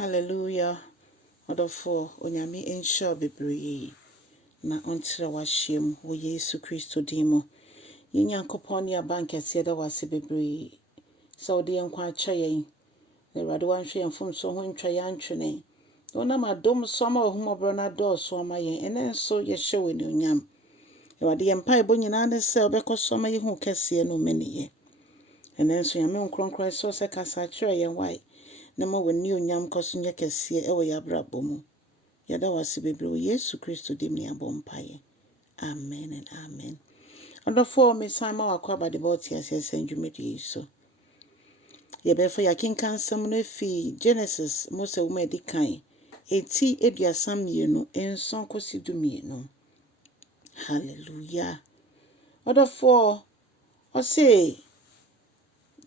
Hallelujah. Odofo onyame ensure bebree na ontre washem wo Yesu Kristo dimo. Yenyankopon ne abankese da wase bebree. So de enkwa acha yen. Na Awurade wanhwe yemfomso ho ntwa yantwene. Ona madom soma ohumobro na do so ma yen. Ene nso ye hyewe ne onyam. Awurade yempa ebo nyina ne se obekosoma ye hu kese no meniye. Ene nso yame nkronkron so se kasa kire yen wai. Na ma wani onyam koso nye kese ewo yabrabo mu. Yada wase bebree Yesu Kristo dim ne abompaye. Amen and amen. Odofo me sama wakwa ba de boti asese ndwumedi so. Ye befo yakinkan sam no fi Genesis Mose wo medikan eti eduasam yenu enson kosi dumienu. Hallelujah. Odofo o say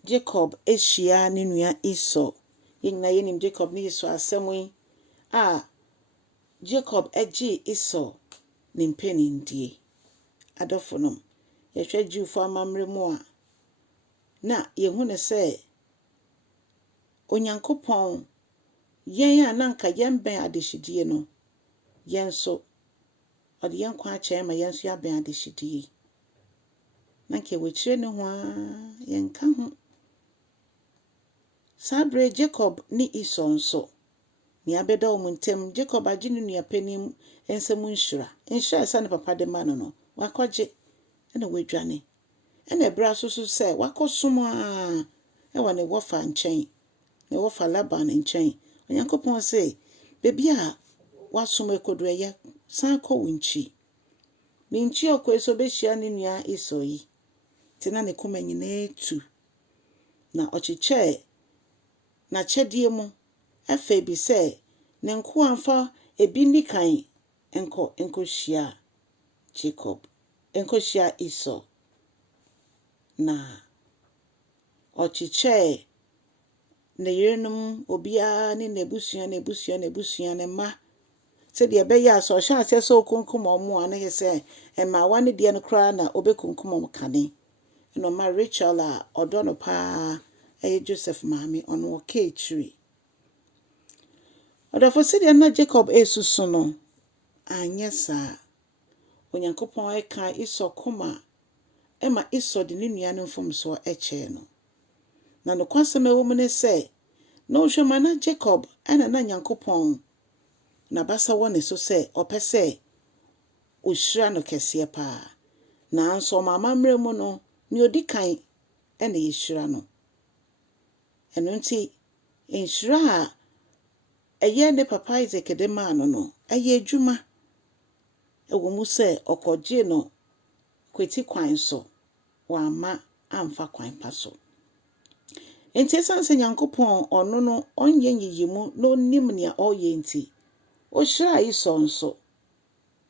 Jacob ehia ne nua Esau. Yina yenim Jacob ne Esau asem Jacob eji Esau ne mpeni ndie. Adofo nom ye hwe Jewfo amamre mu na ye hu ne se Onyankopon yen ananka yen ben adehidie no yen so ode yen kwa ache ma yen so ya ben adehidie nanke we kire ne ho yen ka ho sabre Jacob ni Esau nso ni abeda omuntem Jacob agi ne nua panim ensem nhyira esa ne papa de ma no wakoje ena wedwane ena ebra soso se wakosoma ewa ne wofa nchen ne wofa Laban nchen Onyankopon se bebi a wasom ekodo ya san ko wunchi ne nchi okweso be hia ne nua Esau yi tina ne koma nyina etu na ochiche na chedie mu afa bi se ne nko amfa ebi nikan enko hia Jacob enko hia Esau na ochiche ne yerenum obia ne nebusua ne ma se de be ya so hia ase so kunkum omo ane he se ema wane de no kra na obekunkum om kane no ma Rachel a odono pa Joseph mami ono oke chiri odafo se de na Jacob esusu no anyesa Onyankopon eka Esau koma ema Esau de ne nua no mfomso eche no na no kwasem ewo mu ne se no hwema na Jacob ana na Nyankopon na basa wone so se opese ohyira no kese pa na nso mama mre mu no ni odikan ena yeshira no eno nti enhyira eye ne papa Isaac de ma no eye adwuma ewo mu se okoje no kweti kwan so wa ma amfa kwan pa so enti sanse Nyankopon ono no onye yiyimu no nim ne oye nti o hyira Esau nso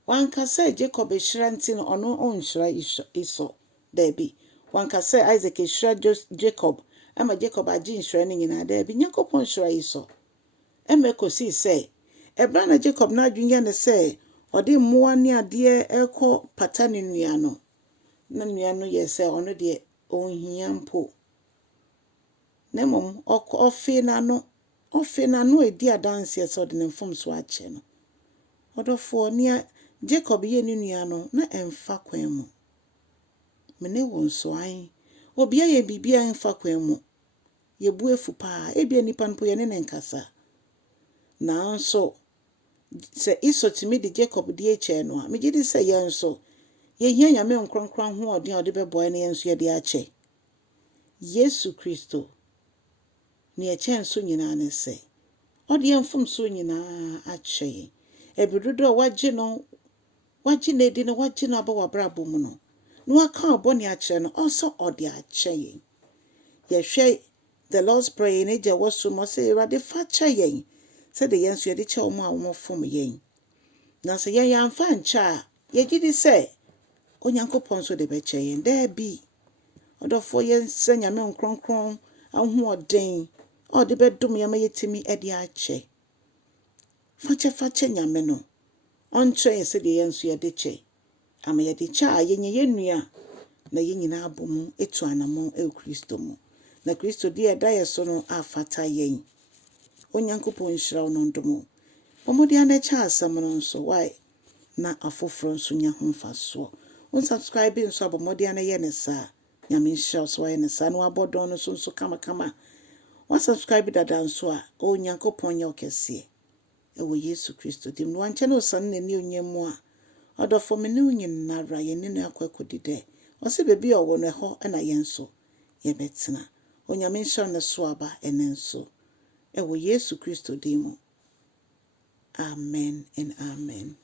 wanka se Jacob hyira nti no ono onhyira Esau dabi wanka se Isaac hyira Jacob ama Jacob agi nhyira ne nyina dabi Nyankopon hyira Esau emekosi se ebra na Jacob na adwunya ne se ode mmoa ne ade ekọ pata ne nua no na nua no ye se ono de onhia mpo nemom ofe na no edi adanse so de ne mfomso ache no odofo nia Jacob ye ne nua no na emfa kwan mu mene wonso an obia ye bibia emfa kwan mu ye bu efu pa ebia nipa npo ye ne nkasa na nso se Esau timi de Jacob de eche no a megidi se ye nso ye hia nyame nkronkron ho ode ode beboa ne nso ye de ache Yesu Kristo ni eche nso nyina ne se ode mfomso nyina ache ebidodo waje ne di no waje no abawa brabo mu no no aka oboni ache no also ode ache ye hwe the Lord's Prayer ne je wosu mo se Awurade fa che yen se de yen so ye de che omo a wo fom yen na se yen yamfa ncha ye gidi se Onyankopon so de be che yen da bi odofo yen se nyame nkronkron ahu oden ode be dum yama yetimi ede ache fache nyame no onche se de yen so ye de che ama ye de cha yenye yenua na yenyina abom etu anamo e Kristo mu na Kristo de eda ye so no afata yen onyankopɔn nhyira wo no ndom. Omodi ana cha asɛm no nso why na afoforo nso nya ho mfasoɔ. Unsubscribe nso abomodi ana ye ne saa. Nyame nhyira wo so wayɛ ne saa no abɔdɔn no nso kama. Wa subscribe dada nso a onyankopɔn nyɛ okɛseɛ. Ewo Yesu Kristo dim no ankyɛ no san na ni onyam a. Odofo me ne nyinara ye ne no akwakodide dɛ. Ɔse bebi a ɔwɔ no ɛhɔ na yɛn so ye betena. Onyame nhyira ne so aba ene nso. Ewo Yesu Kristo dim. Amen and amen.